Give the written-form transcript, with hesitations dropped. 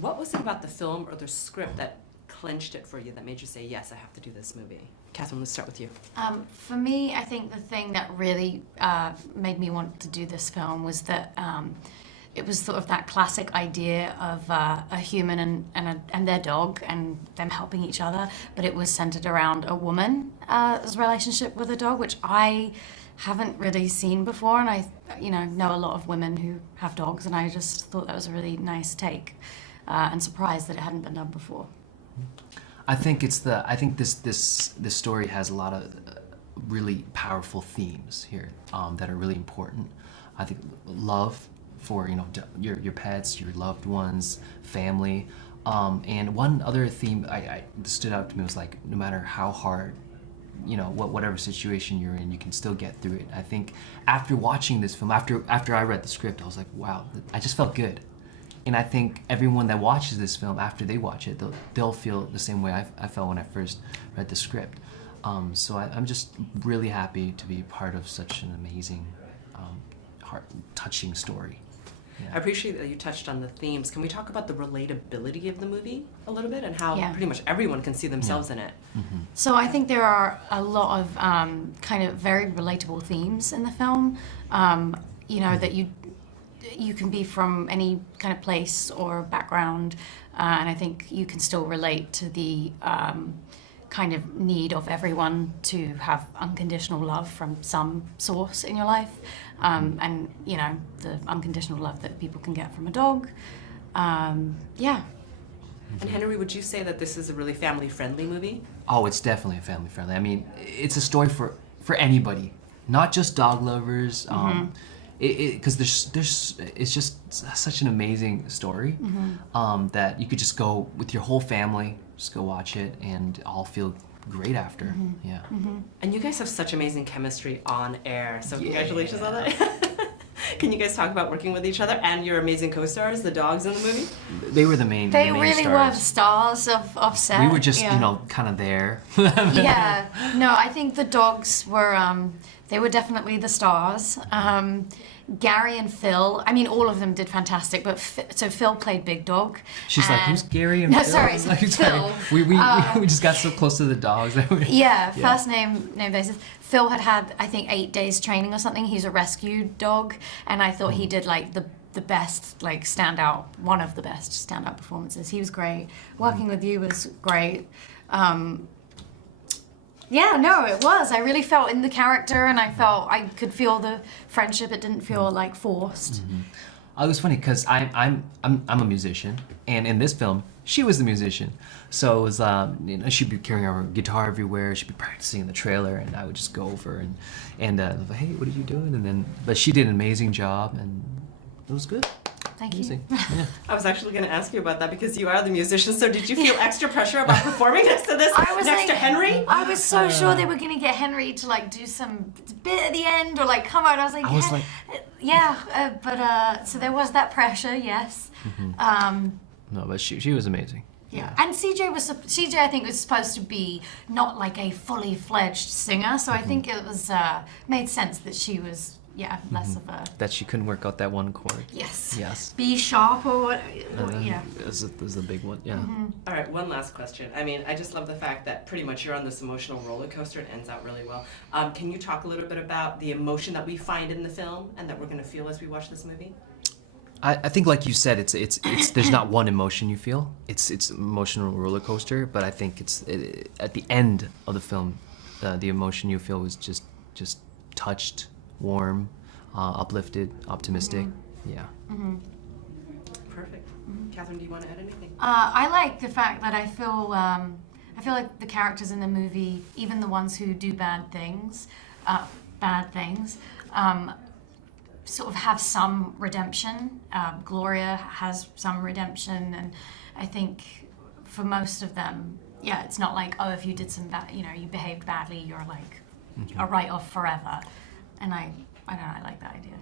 what was it about the film or the script that clinched it for you, that made you say, yes, I have to do this movie? Kathryn, let's start with you. For me, I think the thing that really made me want to do this film was that it was sort of that classic idea of a human and their dog and them helping each other, but it was centered around a woman's relationship with a dog, which I haven't really seen before, and I know a lot of women who have dogs, and I just thought that was a really nice take, and surprised that it hadn't been done before. I think this story has a lot of really powerful themes here that are really important. I think love for your pets, your loved ones, family, and one other theme I stood out to me was like, no matter how hard, whatever situation you're in, you can still get through it. I think after watching this film, after I read the script, I was like, wow, I just felt good. And I think everyone that watches this film, after they watch it, they'll feel the same way I felt when I first read the script. So I'm just really happy to be part of such an amazing, heart-touching story. Yeah. I appreciate that you touched on the themes. Can we talk about the relatability of the movie a little bit, and how pretty much everyone can see themselves in it? Mm-hmm. So I think there are a lot of kind of very relatable themes in the film, that you can be from any kind of place or background, and I think you can still relate to the kind of need of everyone to have unconditional love from some source in your life, and the unconditional love that people can get from a dog. Yeah. And Henry, would you say that this is a really family-friendly movie? Oh, it's definitely family-friendly. I mean, it's a story for anybody, not just dog lovers. Because it's just such an amazing story, that you could just go with your whole family, just go watch it, and all feel great after. Yeah. And you guys have such amazing chemistry on air, so congratulations on that. Can you guys talk about working with each other and your amazing co-stars, the dogs in the movie? They were the main They main really stars. were the stars of set. We were just, kind of there. Yeah. No, I think the dogs were, they were definitely the stars. Gary and Phil, I mean, all of them did fantastic, but so Phil played Big Dog. She's like, who's Gary and No, Phil? sorry, I was like, Phil. We just got so close to the dogs. First name basis. Phil had, I think, 8 days training or something. He's a rescue dog, and I thought he did like the best, like one of the best standout performances. He was great. Working with you was great. Yeah, no, it was. I really felt in the character, and I could feel the friendship. It didn't feel like forced. It was funny because I'm a musician, and in this film, she was the musician. So it was, she'd be carrying her guitar everywhere. She'd be practicing in the trailer, and I would just go over and hey, what are you doing? But she did an amazing job, and it was good. Thank Amazing. you. Yeah. I was actually going to ask you about that because you are the musician. So did you feel extra pressure about performing next to this, next to Henry? I was so sure they were going to get Henry to like do some bit at the end or like come out. I was like, so there was that pressure, yes. No, but she was amazing. Yeah, and CJ I think was supposed to be not like a fully fledged singer, so I think it was made sense that she was less of a... That she couldn't work out that one chord. Yes. B sharp or what, yeah. This is a big one, yeah. All right, one last question. I mean, I just love the fact that pretty much you're on this emotional roller coaster. It ends out really well. Can you talk a little bit about the emotion that we find in the film and that we're going to feel as we watch this movie? I think, like you said, it's there's not one emotion you feel. It's emotional roller coaster, but I think at the end of the film, the emotion you feel was just touched, warm, uplifted, optimistic. Yeah. Perfect. Kathryn, do you want to add anything? I like the fact that I feel like the characters in the movie, even the ones who do bad things, sort of have some redemption. Gloria has some redemption, and I think for most of them, it's not like, oh, if you did some bad, you behaved badly, you're like a write-off forever. And I don't know, I like that idea.